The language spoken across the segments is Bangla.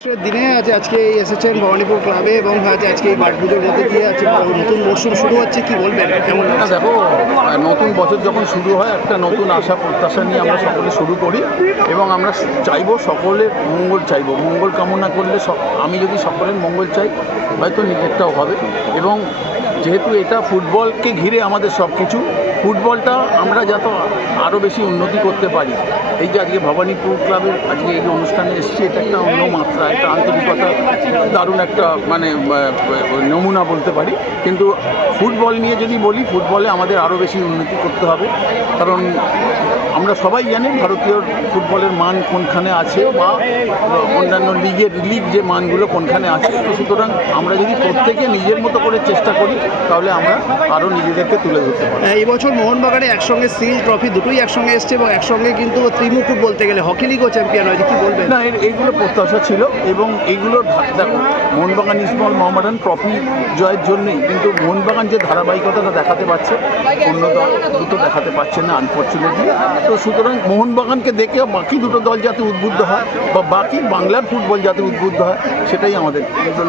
দিনে আজকে এসেছেন ভবানীপুর ক্লাবে এবং আজকে এই মাঠ পুজোর মধ্যে দিয়ে আছে নতুন মরশুম শুরু হচ্ছে, কি বলবেন কেমন? না দেখো, নতুন বছর যখন শুরু হয় একটা নতুন আশা প্রত্যাশা নিয়ে আমরা সকলে শুরু করি এবং আমরা চাইবো সকলের মঙ্গল, চাইবো মঙ্গল কামনা করলে আমি যদি সকলের মঙ্গল চাই হয়তো নিজেরটাও হবে। এবং যেহেতু এটা ফুটবলকে ঘিরে আমাদের সব কিছু, ফুটবলটা আমরা যাতে আরও বেশি উন্নতি করতে পারি, এই যে আজকে ভবানীপুর ক্লাবের আজকে এই অনুষ্ঠানে এসেছি, এটা একটা অন্য মাত্রা, একটা আন্তরিকতা, দারুণ একটা নমুনা বলতে পারি। কিন্তু ফুটবল নিয়ে যদি বলি, ফুটবলে আমাদের আরও বেশি উন্নতি করতে হবে, কারণ আমরা সবাই জানি ভারতীয় ফুটবলের মান কোনখানে আছে বা অন্যান্য লিগ যে মানগুলো কোনখানে আছে। তো সুতরাং আমরা যদি প্রত্যেকে নিজের মতো করে চেষ্টা করি তাহলে আমরা আরও নিজেদেরকে তুলে ধরতে পারি। এই বছর মোহনবাগানে একসঙ্গে সিল ট্রফি দুটোই একসঙ্গে এসছে এবং একসঙ্গে কিন্তু ত্রিমুকুট বলতে গেলে হকি লিগও চ্যাম্পিয়ন হয়েছে, কি বলবেন? না, এইগুলো প্রত্যাশা ছিল এবং এইগুলো দেখো, মোহনবাগান ইস্টবেঙ্গল মোহামেডান ট্রফি জয়ের জন্যই, কিন্তু মোহনবাগান যে ধারাবাহিকতাটা দেখাতে পারছে অন্য দল দুটো দেখাতে পারছে না আনফর্চুনেটলি। তো সুতরাং মোহনবাগানকে দেখে বাকি দুটো দল যাতে উদ্বুদ্ধ হয় বা বাকি বাংলার ফুটবল যাতে উদ্বুদ্ধ হয়, সেটাই আমাদের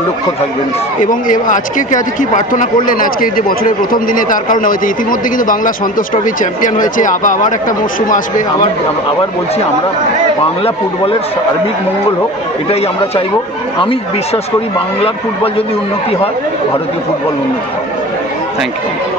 লক্ষ্য থাকবে। এবং আজকে কি প্রার্থনা করলেন আজকে যে বছরের প্রথম দিনে? তার কারণে হয়েছে ইতিমধ্যে কিন্তু বাংলা সন্তোষ ট্রফি চ্যাম্পিয়ন হয়েছে, আবার একটা মরশুম আসবে। আবার বলছি, আমরা বাংলা ফুটবলের সার্বিক মঙ্গল হোক এটাই আমরা চাইব। আমি বিশ্বাস করি বাংলার ফুটবল যদি উন্নতি হয়, ভারতীয় ফুটবল উন্নতি হয়। Thank you.